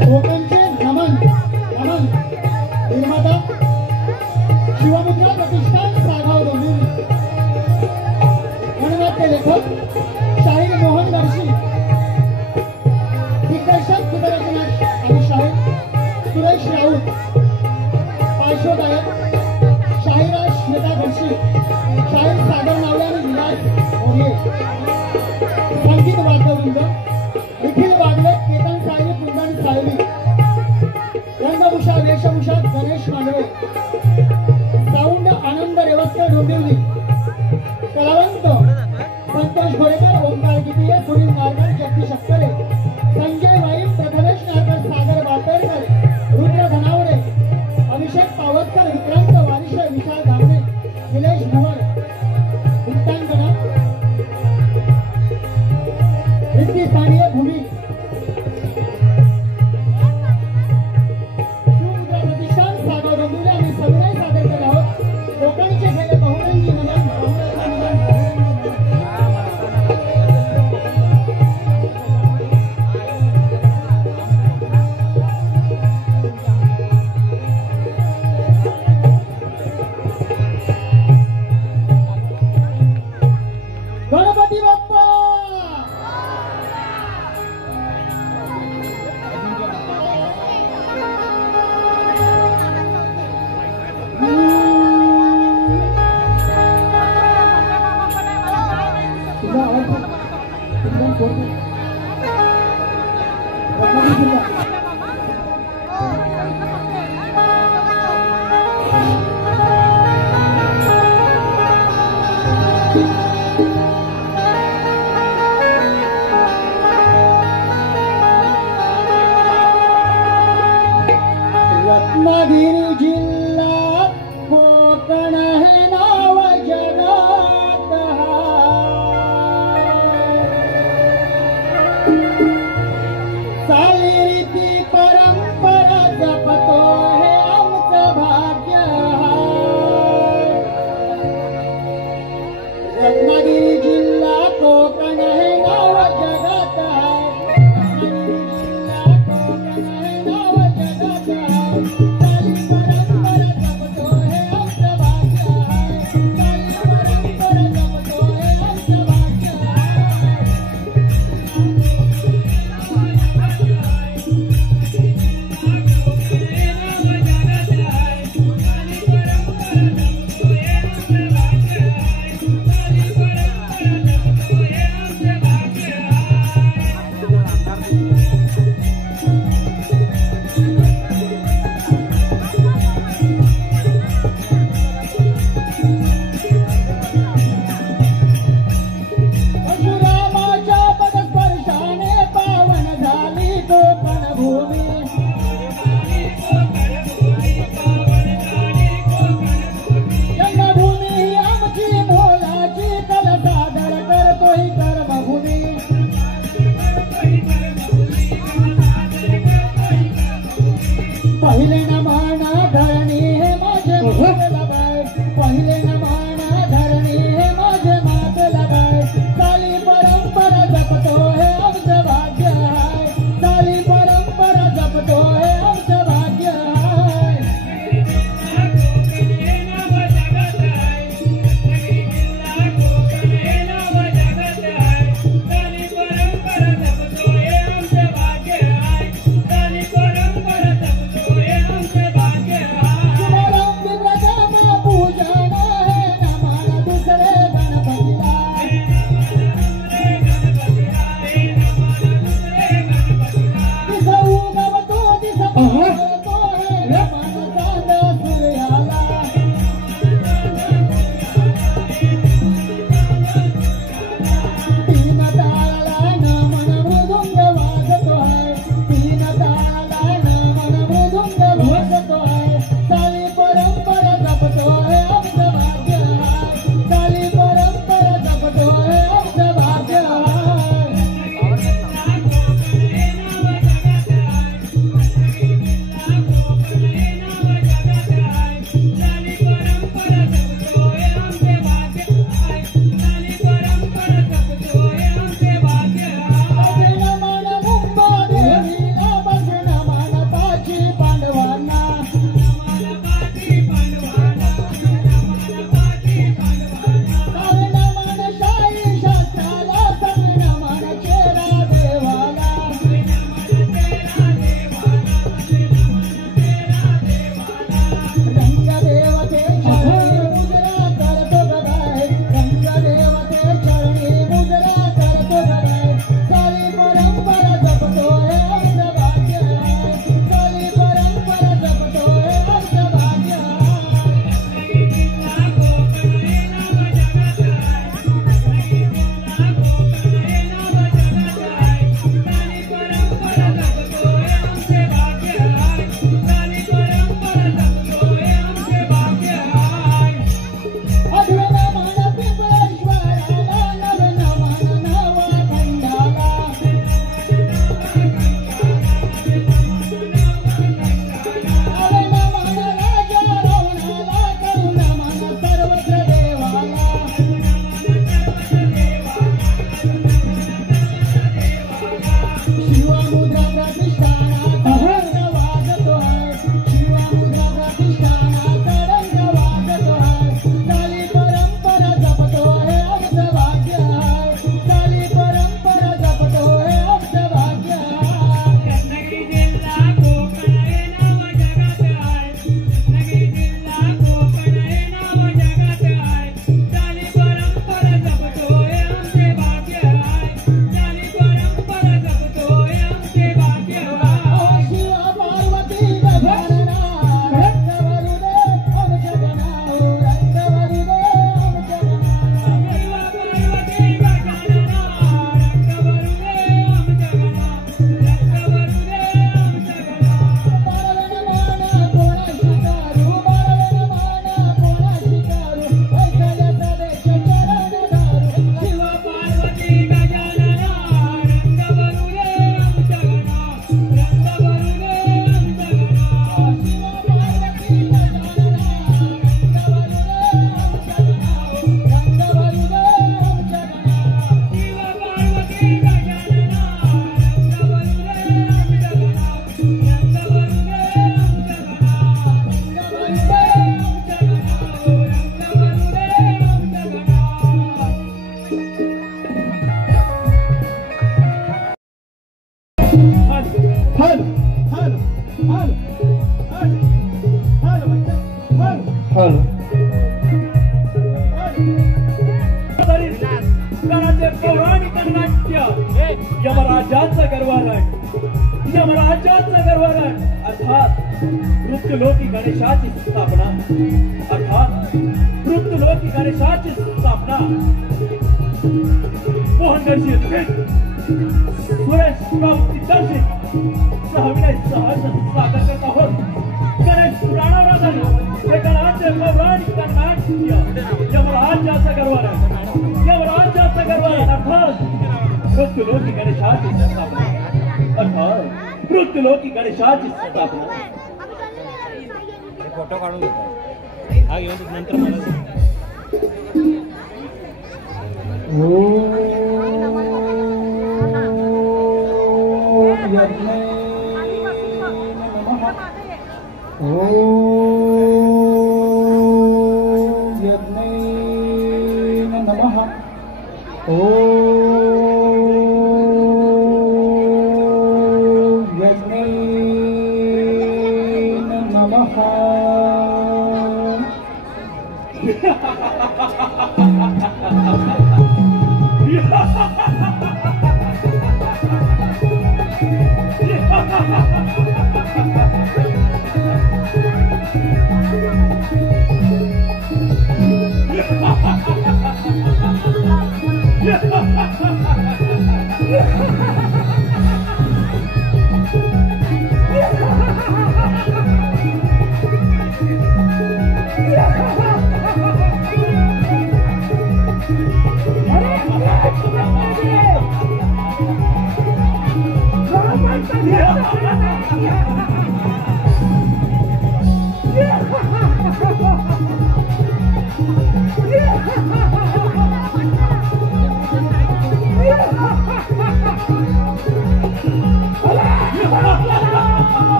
कोकणचे नमन नमन निर्माता शिवमुद्रा प्रतिष्ठान सागाव डोंबिवली, गणनाट्य लेखक शाहीर मोहन दर्शी, दिग्दर्शक सुदर्शना आणि शाहीर सुरेश राऊत, पार्श्वगायक शाहीर श्वेता दर्शी, शाहीर सागर नावले आणि विलास मोरे, संगीत वाद्यवृंद निखिल वागले, केतन साळवी, कुंदन साळवी, रंगभूषा वेशभूषा गणेश मांडवे, साऊंड आनंद रेवस्कर डोंबिवली, कलावंत संतोष घोडेकर, ओंकार गितीये, सुनील मारकर, जगदीश अक्करे, संजय वाईम, प्रथमेश नारकर, सागर बातरकर, रुद्र धनावडे, अभिषेक पावसकर, विक्रांत वारिशे, विशाल धामणे, निलेश भुवर, वित्तांगणा, रिद्धी सानिये, भूमी, शिवमुद्रा प्रतिष्ठान सागाव डोंबिवली आम्ही सविनय सादर करत आहोत कोकणचे गेले बहुरंगी नमन, गणपती बाप्पा रत्नागिरी जिल्हा कोकण है नाव जगात चालीरीती परंपरा जपतो हे आमचं भाग्य रत्नागिरी जिल्हा कोकण है नाव जगात पहिले न माना धरणी हे माझे मातेला बाय, पहिले न माना धरणी हे माझे मातेला बाय, चाली परंपरा जपतो हे आमचं भाग्य आहे, चाली परंपरा जपतो हे आमचं भाग्य आहे। गणेशाचा गर्वरण अर्थात मृत्यूलोकी गणेशाची स्थापना अर्थात मृत्यूलोकी गणेशाची स्थापना मोहनगडशी स्थित सुरेश प्रवृत्ती दर्शित सहविनय सहर्ष स्वागत करत आहोत गणेश पुराणामध्ये हे गणाचे पौराणिक गणनाट्य यमराजाचा गर्वरण अर्थात मृत्यूलोकी गणेशाची स्थापना अर्थात मृत्यूलोकी गणेशाची स्थापना फोटो काढून घेतो हा घेऊन नंतर मला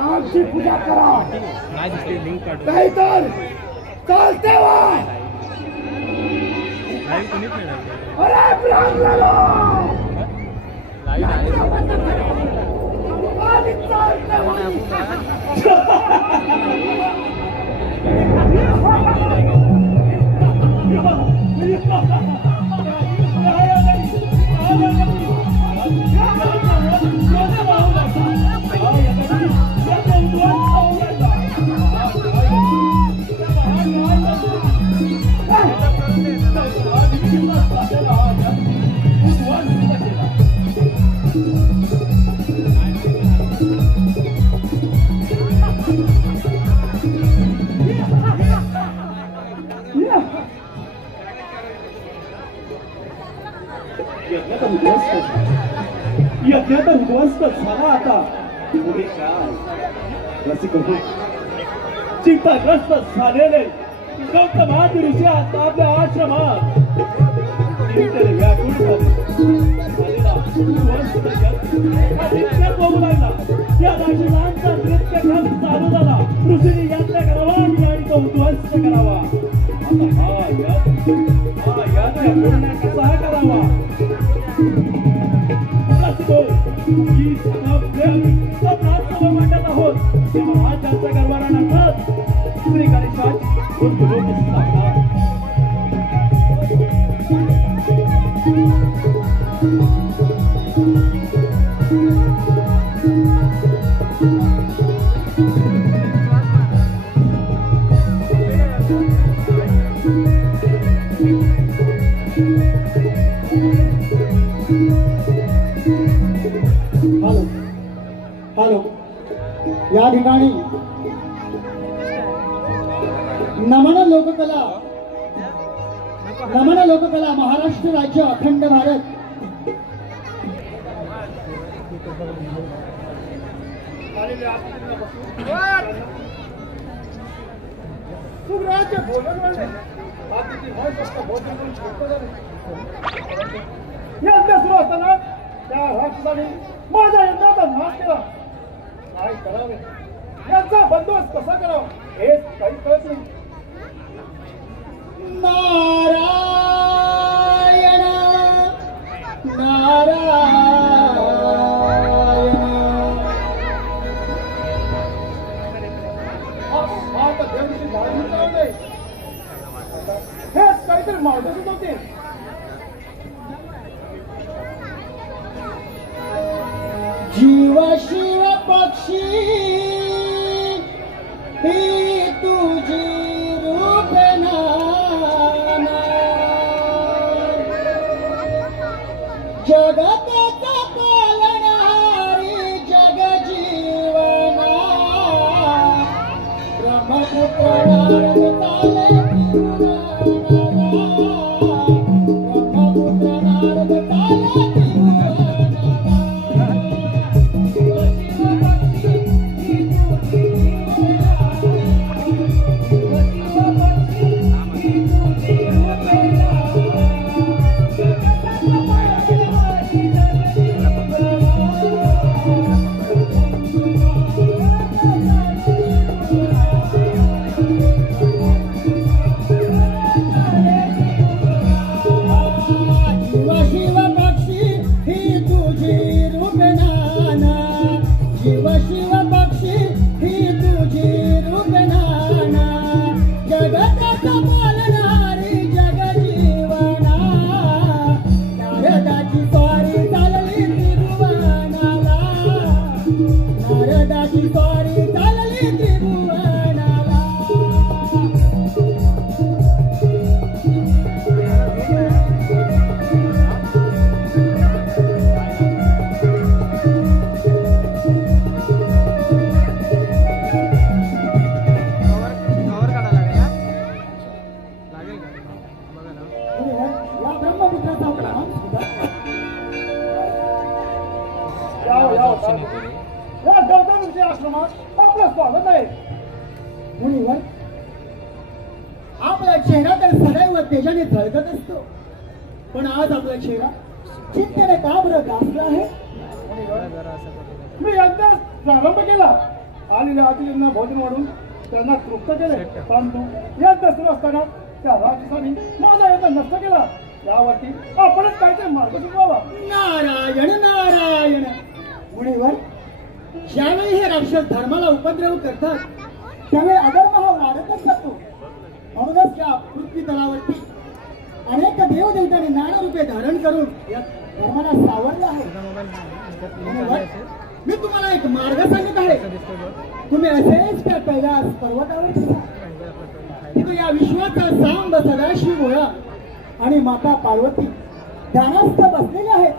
आमची पूजा करा नाही तर चालते अरे ब्राह्मणाला आधी रसिक हो, चिंताग्रस्त झालेले गौतमादी ऋषी आता आपल्या आश्रमात नित्य व्याकुळ झालेला नित्य बघू लागला. या राक्षसांचा नृत्यक्रम चालू झाला. ऋषीने यज्ञ करावा आणि तो उद्ध्वस्त करावा. आता हा यज्ञ पूर्ण कसा करावा? ही मांडत आहोत तेव्हा हा त्यांचा गरवारा नंतर श्री गणेशाची उद्भूत स्थापना. हॅलो, या ठिकाणी नमन लोककला महाराष्ट्र राज्य अखंड भारत यज्ञ सुरू असताना त्या राक्षसाने माझ्या यज्ञाचा नाश केला. काय करावे, याचा बंदोबस्त कसा करावा हेच काही कळत नाही. नारायण नारायण आता त्या दिवशी धारण करावे हेच काहीतरी मार्गदर्शक होते. जीव शिव पक्षी ही तुझी रूपनाना जगताचा पालनहारी जग जीवना ब्रह्मपुत्र नारद चाले ब्रह्मपुत्र नारद चाले आपला चेहरा तर सदैव तेजाने झळकत असतो, पण आज आपला चेहरा चिंतेने का बरं गाजला आहे? मी यज्ञ प्रारंभ केला. आलेल्या अतिथींना भोजन वाढून त्यांना तृप्त केले, परंतु यज्ञ सुरू असताना त्या राक्षसाने माझा यज्ञ नष्ट केला. यावरती आपणच काहीतरी मार्ग सुचवावा. नारायण नारायण. मुनीवर, ज्यावेळी हे राक्षस धर्माला उपद्रव करतात त्यावेळी अधर्म हा वाढतच जातो. म्हणूनच त्या पृथ्वी तलावरती अनेक देवदेवतांनी नाना रूपे धारण करून या धर्माला सावरलं आहे. मी तुम्हाला एक मार्ग सांगत आहे. तुम्ही असेच त्या कैलास पर्वतावर तिथे या विश्वाचा सांब सदाशिव भोळा आणि माता पार्वती ध्यानस्थ बसलेले आहेत.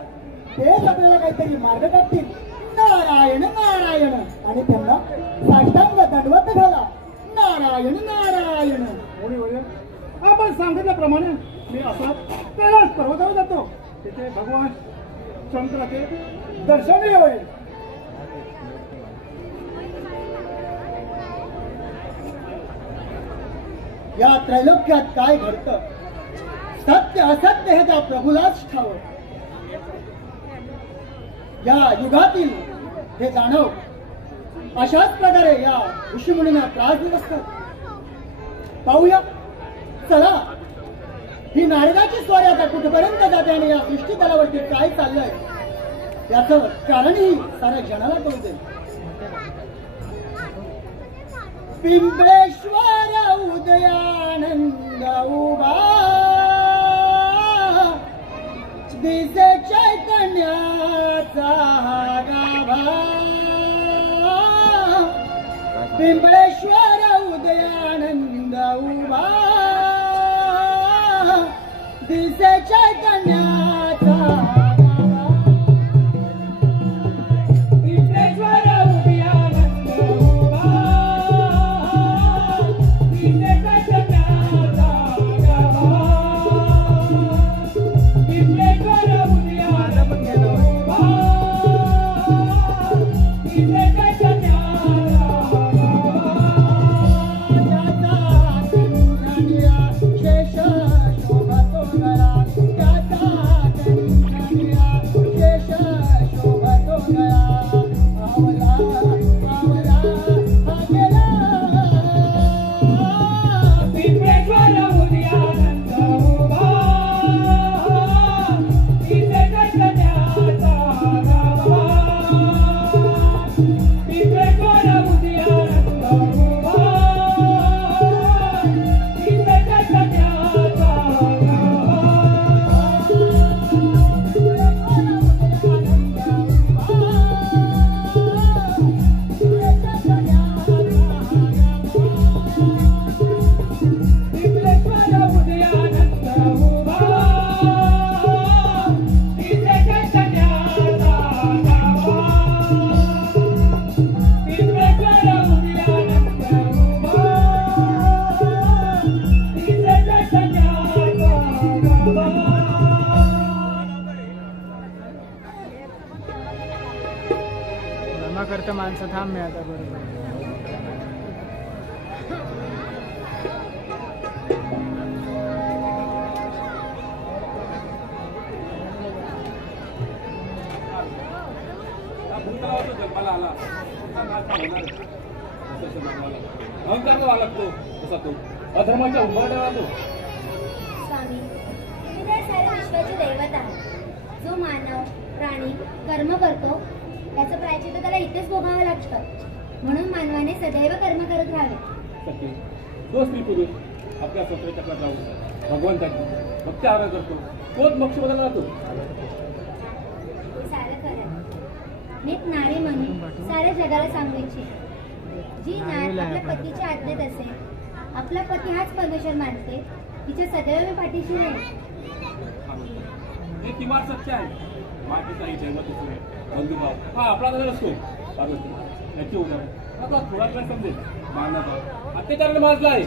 तेच आपल्याला काहीतरी मार्ग दाखतील. नारायण नारायण आणि त्यांना साष्टांग दंडवत घाला. नारायण नारायण. आपण सांगितल्याप्रमाणे मी असा कैलास पर्वतावर जातो. तिथे भगवान शंकराचे दर्शन होईल. या त्रैलोक्यात काय घडतं, सत्य असत्य हे त्या प्रभूलाच ठाव. या युगातील हे जाणव. अशाच प्रकारे या ऋषीमुनींना त्रास देत असतात. पाहूया चला ही नारदाची स्वारी आता कुठपर्यंत जाते आणि या सृष्टी तलावरती काय चाललंय याचं कारणही साऱ्या जनाला कळू दे. पिंपळेश्वर उदयानंद उभा दिसे चैतन्याचा गाभा. पिंपळेश्वर उदयानंद उभा दिसे चैतन्याचा गाभा. पिंपळेश्वर उदयानंद उभा दिसे चैतन्याचा गाभा. पिंपळेश्वर उदयानंद उभा दिसे चैतन्याचा करता माणसं थांब मी आता बरोबर. अहंकार लागतो तसा तो अधर्माच्या उंबरठ्याला तो. स्वामी तुम्ही तर साऱ्या विश्वाचे दैवत आहात. जो मानव प्राणी कर्म करतो त्याचं प्रायश्चित्त त्याला इथेच भोगावं लागतं. म्हणून मानवाने सदैव कर्म करत राहावे. सखी जो स्त्री पुरुष आपल्या स्वतः चक्रात राहून भगवंताची भक्ती आराधना करतो तोच मोक्ष बदलला जातो. सारं खरं. मीच नारी म्हणून साऱ्या जगाला सांगू इच्छिते. जी नार आपल्या पतीच्या आज्ञेत असेल, आपला पती हाच परमेश्वर मानते, तिच्या सदैव मी पाठीशी राहील. हे किमान सत्य आहे. मातेचाही जन्म तुझे बंधुभाव हा आपला नजर असतो. पार्वती याची उदाहरण आता थोडा वेळ समजेल. माननाचा अत्याचाराने माजला आहे.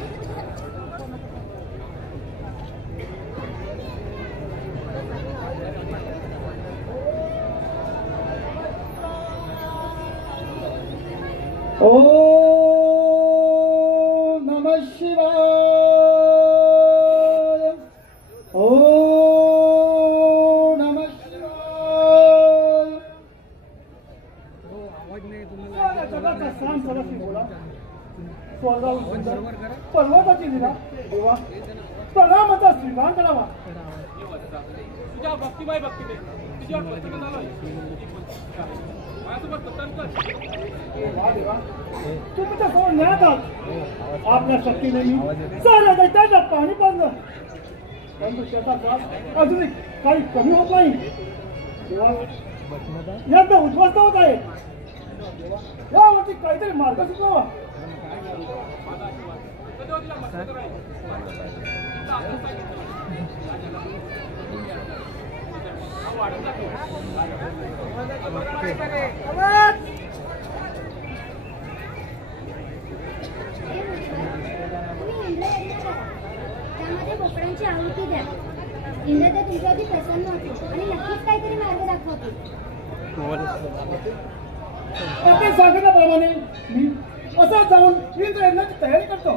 ओम नमः शिवाय. ओम नमः शिवाय. साऱ्या जगाचा सांग सदाशिव बोला. स्वर्गाहून सुंदर पर्वताची लीला देवा प्रणामाचा स्वीकार करावा. तुझ्या भक्तिमय भक्तीने तुझ्यावर प्रसन्न झालोय. माझ्यासोबत प्रसन्न वा देवा तुम्ही तर समोर न्यायात आहात. आपल्या शक्तीने मी साऱ्या दैत्यांना पाणी पाजलं, परंतु त्याचा त्रास अजूनही काही कमी होत नाही. देवा यज्ञ उद्ध्वस्त होत आहे. यावरती काहीतरी मार्ग सुचवा. तुम्ही इंद्र यज्ञ करा. त्यामध्ये बोकडांची आहुती द्या. इंद्र तर तुमच्यावरती प्रसन्न होतील आणि नक्कीच काहीतरी मार्ग दाखवतील. आपण सांगितल्याप्रमाणे मी असं जाऊन इंद्र यज्ञाची तयारी करतो.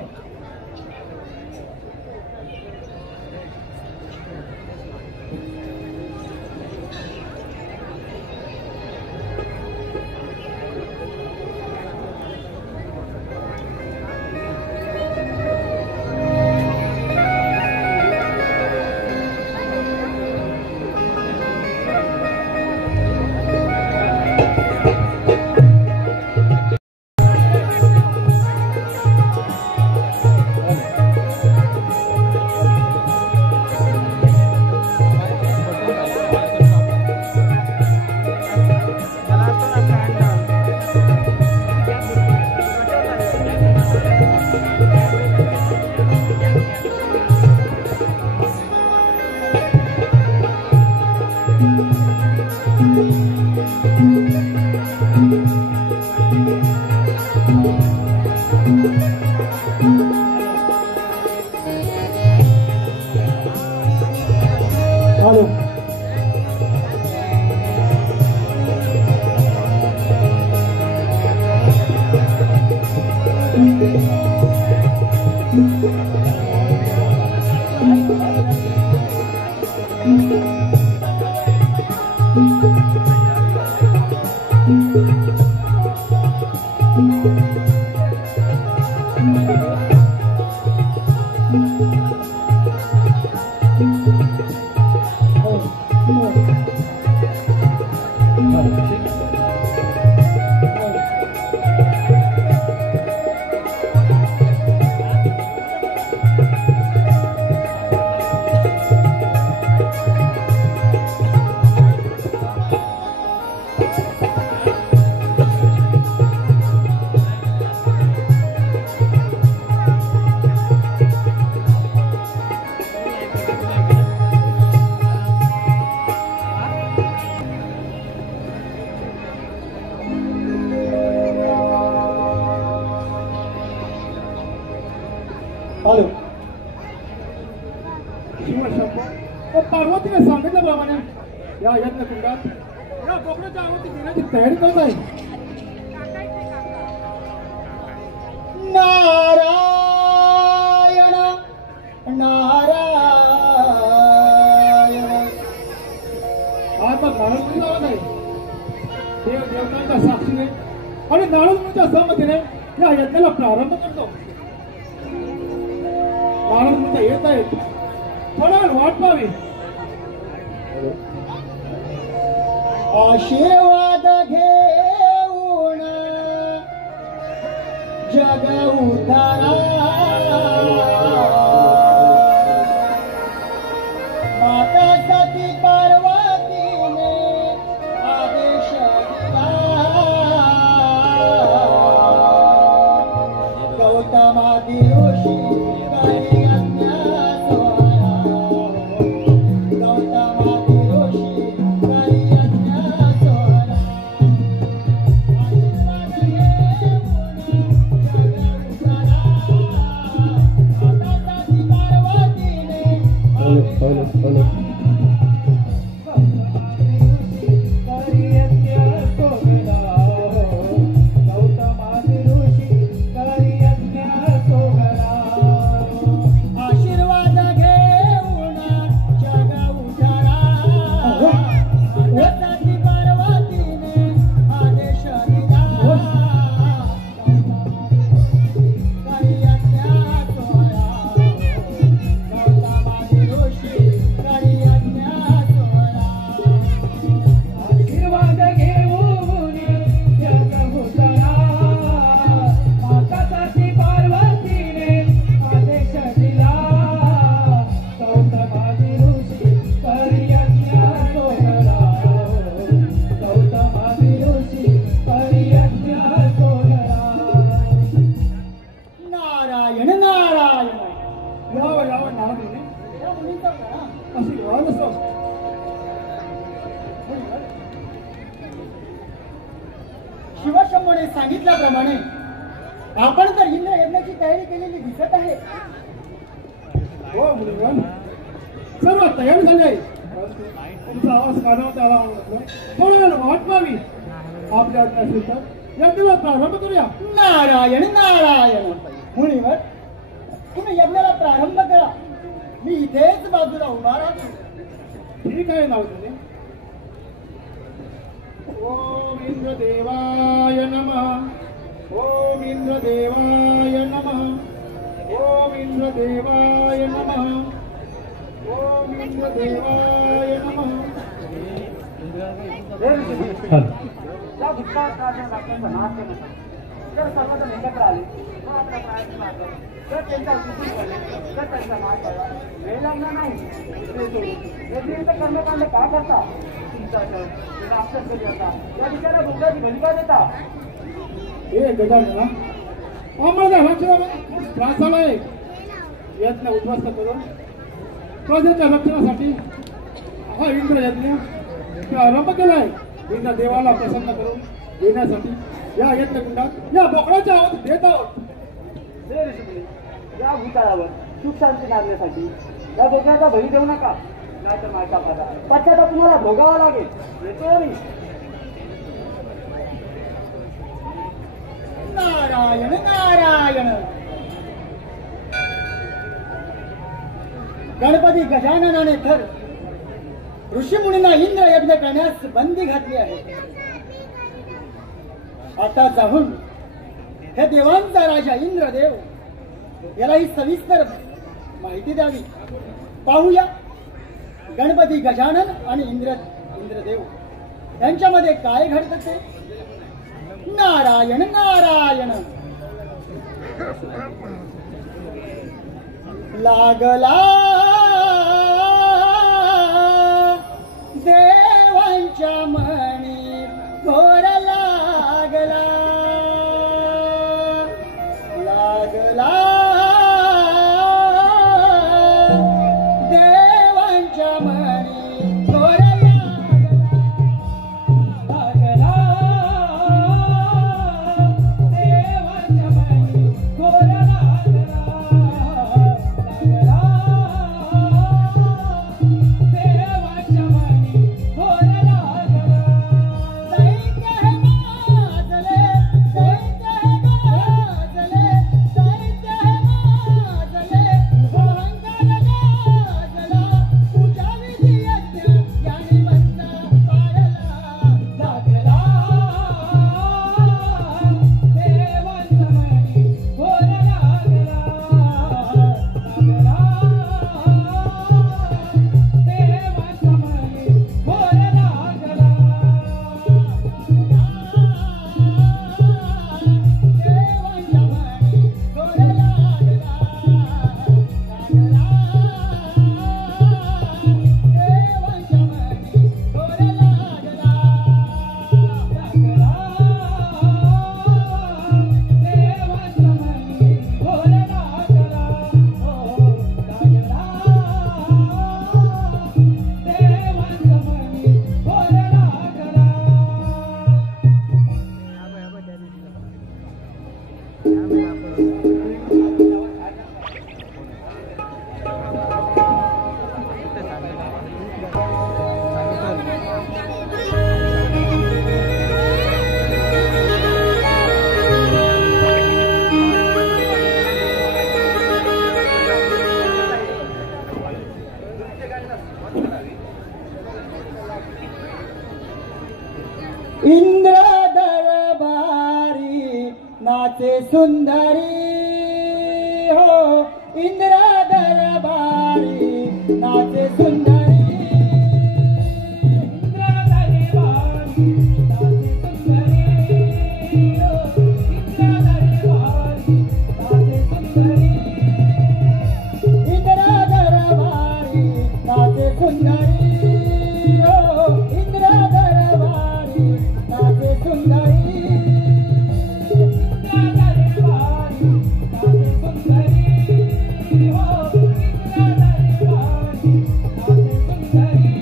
आलो शिवशंभो पार्वतीने सांगितल्याप्रमाणे या यज्ञ कुंडात या बोकड्याच्या आवती देण्याची तयारी करत आहे. नारायण नारायण आता नारदमुनी लावत आहे. देव देवतांच्या साक्षीने आणि नारदमुनीच्या सहमतीने या यज्ञाला प्रारंभ करतो. नारदमुनी येत आहेत. थोडा वेळ वाट पाहावी. आशीर्वाद घेऊन जग उद्धारा माता सती पार्वतीने आदेश दिला. गौतमादी ऋषी करी यज्ञ सोहळा. गौतमादी ऋषी करी यज्ञ सोहळा. आशीर्वाद घेऊन जग उद्धारा. माता सती पार्वतीने आदेश दिला. आशीर्वाद घेऊन जग उद्धारा. माता सती पार्वतीने आदेश दिला. करी यज्ञ सोहळा. गौतमादी ऋषी करी यज्ञ सोहळा. आशीर्वाद घेऊन जग उद्धारा. माता सती पार्वतीने आदेश दिला. गौतमादी ऋषी करी यज्ञ सोहळा. गौतमादी ऋषी करी यज्ञ सोहळा. नारायण नारायण. यावं यावं नारदमुनी या मुलीचा कळा. अशी वाद असतो. शिवशंभूने सांगितल्याप्रमाणे आपण तर इंद्र यज्ञाची तयारी केलेली दिसत आहे. हो मुलीगण सर्व तयार झाले. परंतु तुमचा आवाज कानावर आला म्हटलं थोडा वेळ वाट पाहावी. आपल्या आज्ञा असेल तर यज्ञाला प्रारंभ करूया. नारायण नारायण. मुलीवर तुम्ही यज्ञाला प्रारंभ करा. मी इथेच बाजूला उभा राहतो. ठीक आहे नारदमुनी. ओम इंद्रदेवाय नमः. ओम इंद्रदेवाय नमः. ओम इंद्रदेवाय नमः. ओम इंद्रदेवाय नमः. या भूतकाळात राजाचा नाश केला. जर सर्वजण एकत्र आले तर आपल्या प्रायाची मार्ग जर त्यांच्या उद्देश पडले तर त्यांचा नाश झाला. वेळ लागणार नाही. व्यतिरिक्त कर्मकांड का करता? तुमचा राक्षस कधी होता या विचारा भोगाची भूमिका देता. हे गजानना आम्हाला राक्षसामध्ये खूप त्रास झालाय. यज्ञ उद्ध्वस्त करून प्रजेच्या रक्षणासाठी हा इंद्र यज्ञ प्रारंभ केलाय. इंद्र देवाला प्रसन्न करून येण्यासाठी या यज्ञकुंडात या बोकडाच्या आवाज देत आहोत. हे ऋषिमुनी, या भूतळावर सुख शांती लागण्यासाठी या भोगाचा बळी देऊ नका. नाहीतर माझ्या पश्चात तुम्हाला भोगावा लागेल. येतो मी. नारायण नारायण नारायण. गणपती गजाननाने तर ऋषीमुनींना इंद्र यज्ञ करण्यास बंदी घातली आहे. आता जाऊन हे देवांचा राजा इंद्रदेव याला ही सविस्तर माहिती द्यावी. पाहूया गणपती गजानन आणि इंद्रदेव यांच्यामध्ये काय घडत ते. नारायण नारायण. लागला देवांच्या मणी घोर लागला. लागला देवांच्या मणी घोर लागला. देवांच्या मणी घोर लागला. इंद्र दरबारी नाचे सुंदरी हो. इंद्र दरबारी नाचे सुंदरी. इंद्र दरबारी नाचे सुंदरी हो. इंद्र दरबारी नाचे सुंदरी. इंद्र दरबारी नाचे सुंदरी हो. इंद्र दरबारी नाचे सुंदरी. इंद्र दरबारी नाचे सुंदरी हो. इंद्र दरबारी नाचे सुंदरी.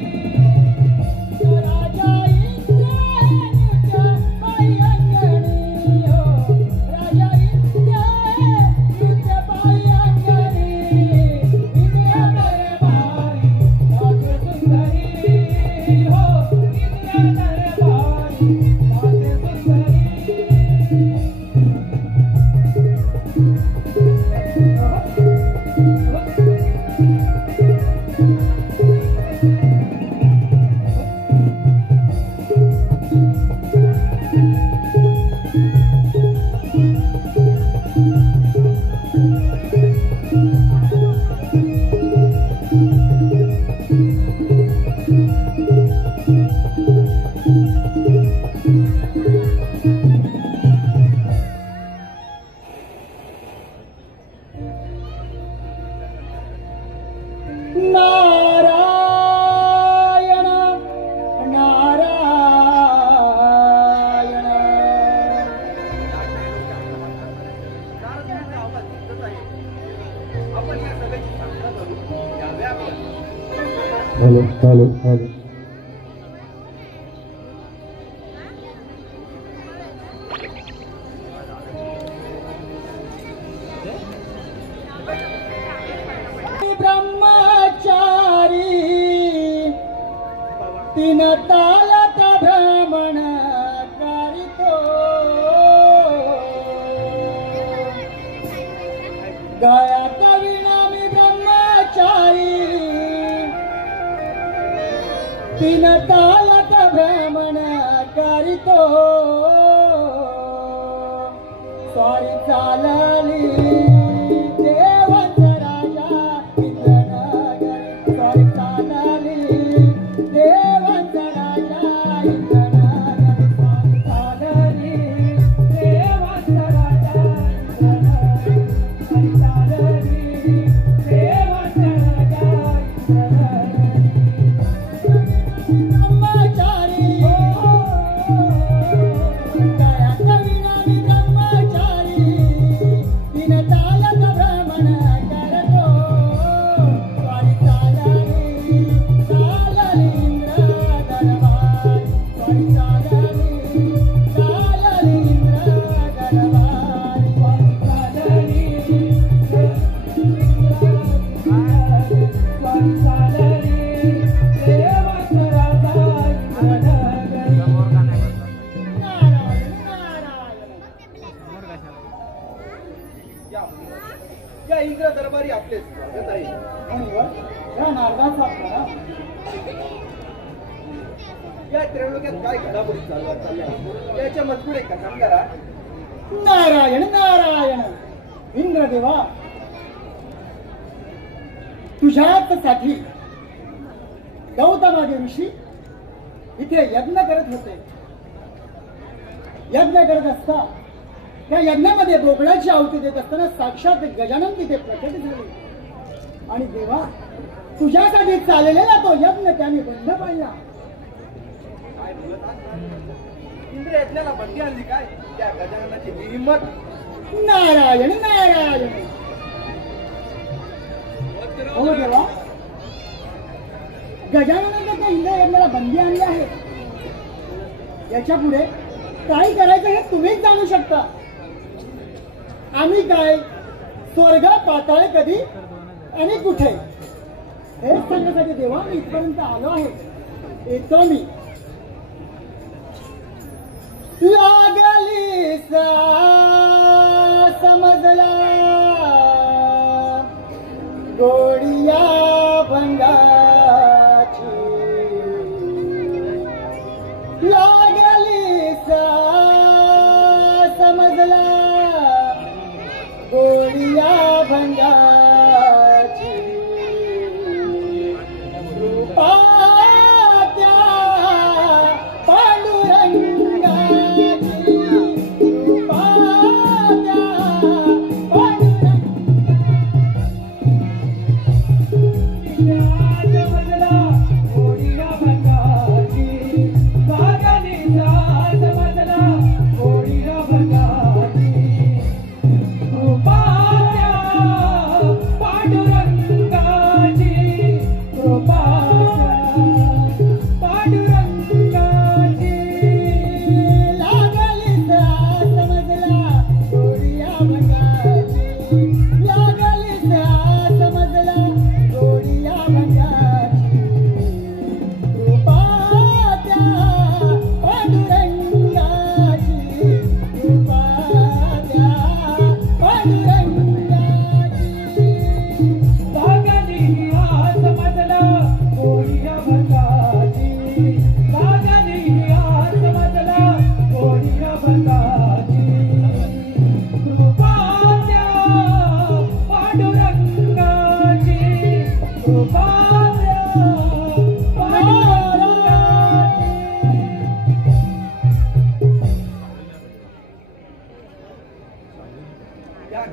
राजा इंद्राच्या पायी अंगणी हो. राजा इंद्राच्या पायी अंगणी. इंद्र दरबारी नाचे सुंदरी हो. इंद्र दरबारी नाचे सुंदरी. Narayan Narayan. Hello hello hello. ब्रह्मचारी तीन तालत भ्रमण करितो. गळ्यात विणा मी ब्रह्मचारी तीन तालत भ्रमण करीतो स्वारी चालली देवाचा राजा इंद्रनगरी स्वारी चालली देवाचा राजा इंद्रनगरी स्वारी चालली देवाचा राजा इंद्रनगरी स्वारी चालली देवाचा राजा इंद्रनगरी ब्रह्मचारी गळ्यात विणा मी ब्रह्मचारी तीन तालत भ्रमण करतो स्वारी चालली चालली इंद्र दरबार स्वारी चालली चालली इंद्र दरबार स्वारी चालली स्वारी चालली देवाचा राजा इंद्रनगरी नारायण नारायण या इंद्र दरबारी आपले स्वागत आहे. म्हणून या नारदाचा आपल्याला या त्रिलोक्यात काय घडामोडी चालू आहेत चालल्या याच्या मजकुरे कथन करा. नारायण नारायण इंद्रदेवा तुझ्याच साठी गौतमादी ऋषी इथे यज्ञ करत होते. यज्ञ करत असता त्या यज्ञामध्ये बोकडाची आहुती देत असताना साक्षात गजानन तिथे प्रकट झाले आणि देवा तुझ्यासाठी चाललेला तो यज्ञ त्याने बंद पाडला. काय बोलत आहात? इंद्र यज्ञाला बंदी आणली काय? त्या गजाननाची ही हिंमत. नारायण नारायण हो देवा गजाननाने त्या इंद्र यज्ञाला बंदी आणली आहे. याच्या पुढे काय करायचं हे तुम्हीच जाणू शकता. आम्ही काय स्वर्ग पाताळ कधी आणि कुठे हे सांगण्यासाठी देवा मी इथपर्यंत आलो आहे. येतो मी. लागली समजला गोडिया भंगाची लागली समजला गोडिया भंगाची रूपात्या पांडुरंगाची रूपात्या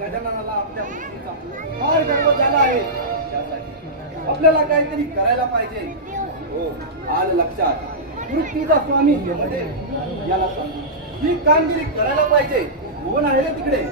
गजाननाला आपल्या मुक्तीचा फार गर्व झाला आहे. त्यासाठी आपल्याला काहीतरी करायला पाहिजे. हो आलं लक्षात. मृत्यूचा स्वामी यमदेव याला सांगू ही कामगिरी करायला पाहिजे. कोण आहे रे तिकडे?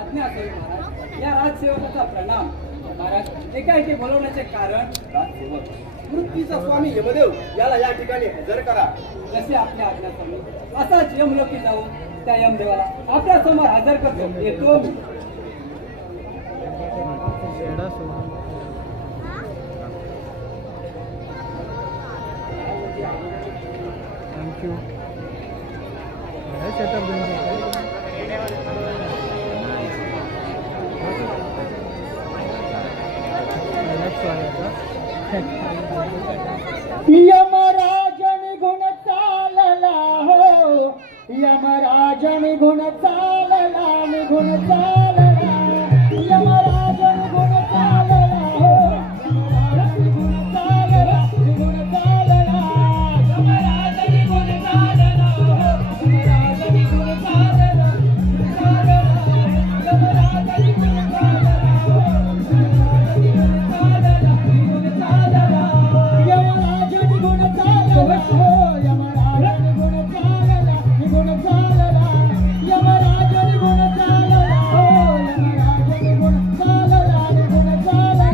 आज्ञा असेल महाराज. या राजसेवकाचा प्रणाम. महाराज एकाएकी बोलवण्याचे कारण राजसेवक मृत्यूचा स्वामी यमदेव याला या ठिकाणी हजर करा. जसे आपल्या आज्ञा सांगू असाच यमलोकी जाऊन त्या यमदेवाला आपल्या समोर हजर करतो. येतो मी. थँक्यू. सेटअप चालला निघून चालला यमराज निघून चालला हो यमराज निघून चालला निघून चालला यमराज निघून चालला हो यमराज निघून चालला यमराज निघून चालला हो यमराज निघून चालला निघून चालला यमराज निघून चालला हो यमराज निघून चालला निघून चालला यमराज निघून चालला हो यमराज निघून चालला निघून चालला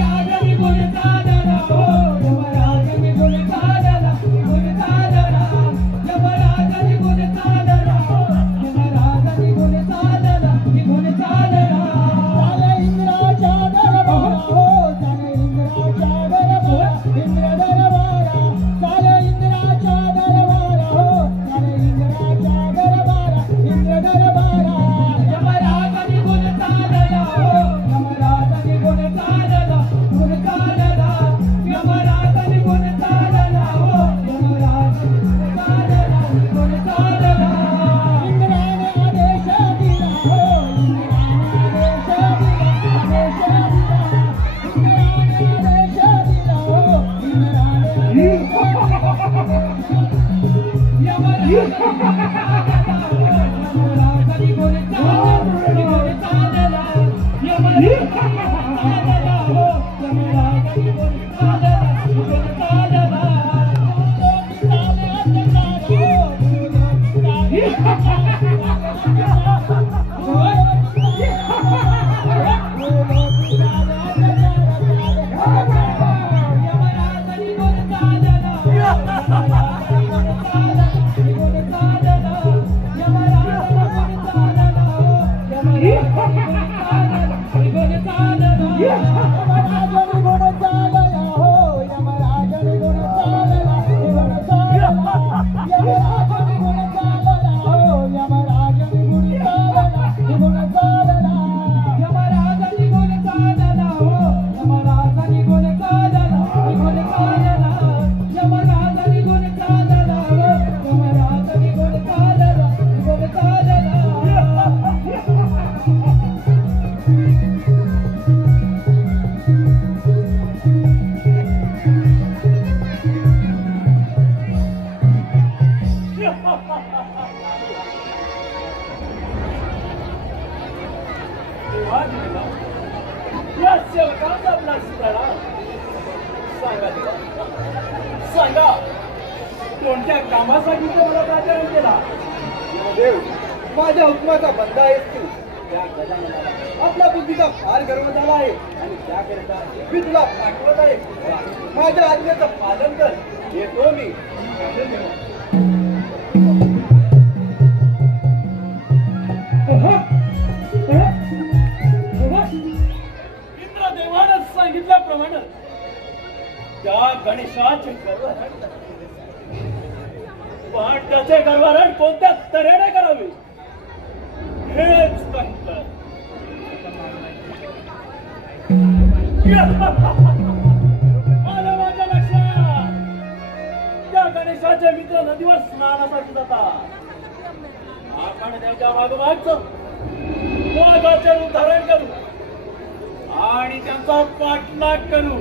यमराज निघून चालला हो यमराज निघून चालला निघून चालला यमराज निघून चालला हो यमराज निघून चालला निघून चालला चाले इंद्राच्या दरबारा हो चाले इंद्राच्या दरबारा इंद्र दरबारा चाले इंद्राच्या दरबारा हो चाले इंद्राच्या दरबारा इंद्र दरबारा यमराज निघून चालला हो यमराज निघून चालला निघून चालला यमराज निघून चालला हो यमराज निघून चालला निघून चालला इंद्राने आदेश दिला हो इंद्राने आदेश दिला इंद्राने आदेश दिला हो इंद्राने यमराज निघून चालला निघून चालला यमराज निघून चालला हो यमराज निघून चालला निघून चालला या सेवकाचा आपला सुधारा सांगा सांगा कोणत्या कामासाठी तो मला प्राचारण केला देव माझ्या हुकमाचा बंदा आहेस तू त्या गजाननाला आपल्या बुद्धीचा फार गर्व झाला आहे आणि त्याकरिता मी तुला पाठवत आहे माझ्या आज्ञेचं पालन कर येतो मी इंद्रदेवानं सांगितल्याप्रमाणे त्या गणेशाचे गर्वहरण पण त्याचे गर्वहरण कोणत्या तऱ्हेने करावे हेच कळत आलं माझ्या लक्षात त्या गणेशाचे मित्र नदीवर स्नानासाठी जातात आपण त्यांच्या मागोमागचं वाघाचे रूप धारण करू आणि त्यांचा पाठलाग करू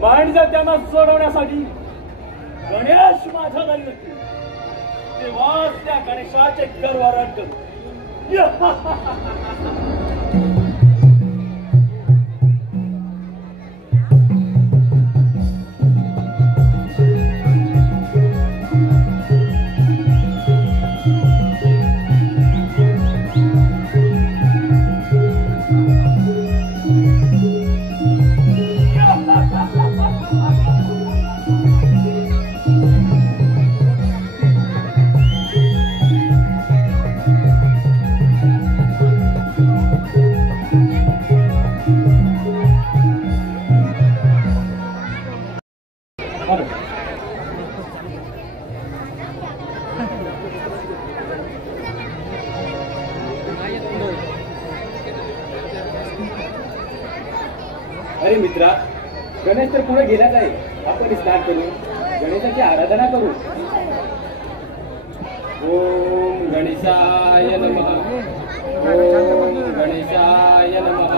म्हणजे त्यांना सोडवण्यासाठी गणेश माझ्या घरी नक्की तेव्हाच त्या गणेशाचे गर्वहरण करू अरे मित्रा, गणेश तर पुढे गेलाच आहे. आपण स्नान करू, गणेशाची आराधना करू. गणेशाय नमः ओम गणेशाय नमः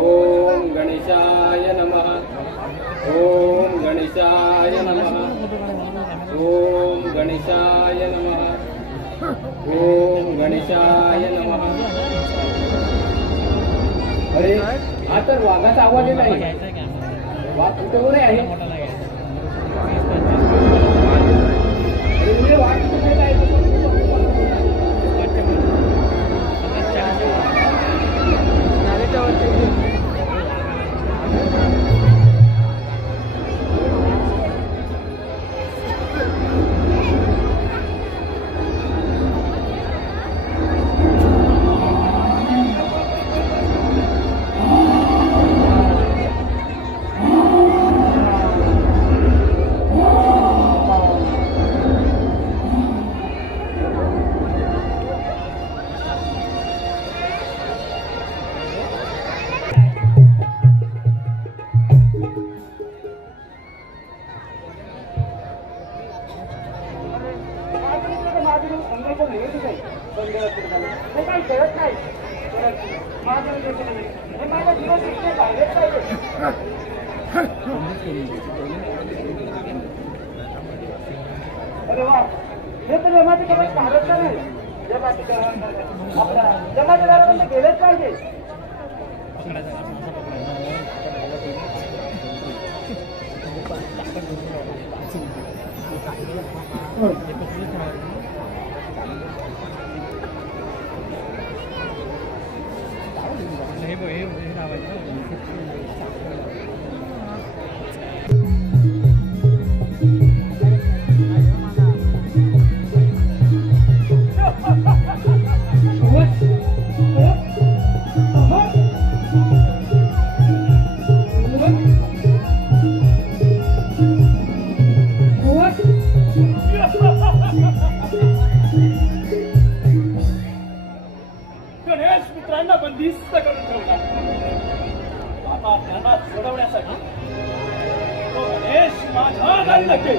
ओम गणेशाय नमः ओम गणेशाय नमः ओम गणेशाय नमः ओम गणेशाय नमः अरे हा तर वाघाचा आवाज येत आहे वाघ कुठे आहे अरे वाघ कुठे आहे अरे वा हे तर जमाती केवळ भारत नाही जगाची आपल्या जगाच्या दारापर्यंत गेलेच पाहिजे गणेश मित्रांना बंदिस्त करून ठेवला आता त्यांना सोडवण्यासाठी तो गणेश माझ्या घरी नक्की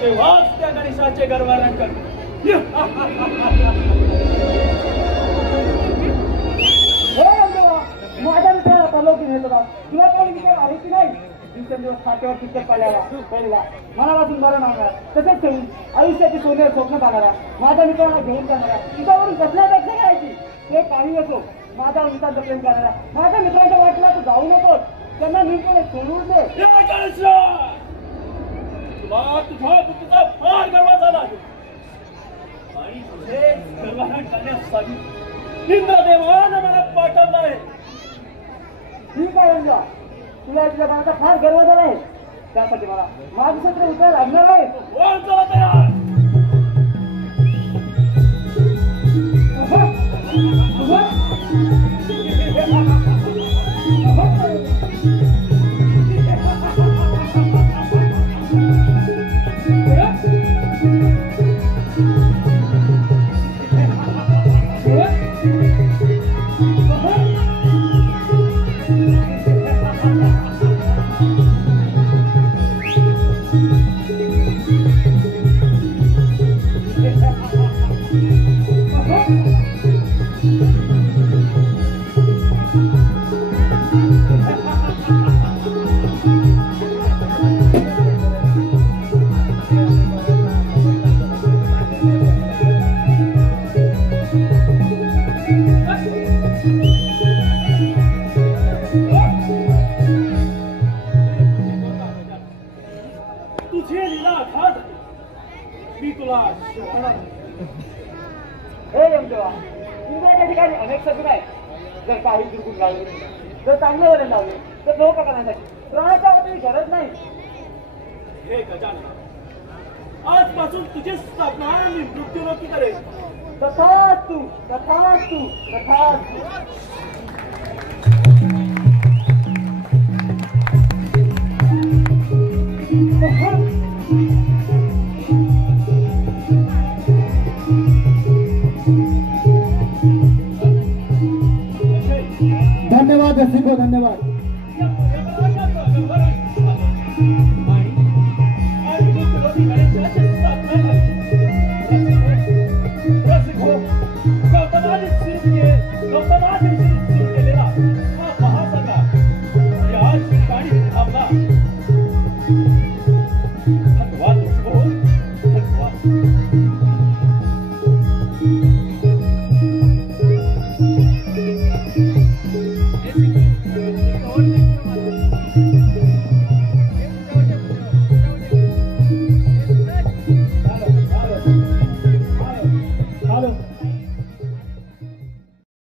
तेव्हाच त्या गणेशाचे गर्वारण कर माझ्या मित्राला परलोकी नेत होता तुला काही विचार आहे की नाही दिवसेंदिवस खात्यावर पिक्चर पहिला मनापासून बरं मागणार तसेच ठेवून आयुष्याची सोनेर स्वप्न पाहणारा माझ्या मित्राला घेऊन जाणारा तुझ्यावरून कसल्यापेक्षा करायची ते काही असो माझ्या मित्रांचं प्रेम करणारा माझ्या मित्रांच्या वाटला तू जाऊ नकोस त्यांना निर्णय सोडून दे तुला तुझ्या बुद्धीचा फार गर्व झाला आहे आणि तुझे गर्वहरण करण्यासाठी इंद्रदेवानं मला पाठवलं आहे ठीक आहे रंजा तुला तुझ्या बाळाचा फार गर्व झाला आहे त्यासाठी मला माझं सत्र उतर लागणार आहे कोण चला तयार तुझे लीला अर्थात मी तुला हे यमदेवा इंद्राच्या ठिकाणी अनेक सगुण आहेत जर काही दुर्गुण लावले जर चांगले वरण लावले तर लोक करण्यासाठी प्राणाच्या वतीने गरज नाही हे गजानन आजपासून तुझी स्थापना मी मृत्यूलोकी करेल तथास्तु तथास्तु तथास्तु धन्यवाद रसिको धन्यवाद झालं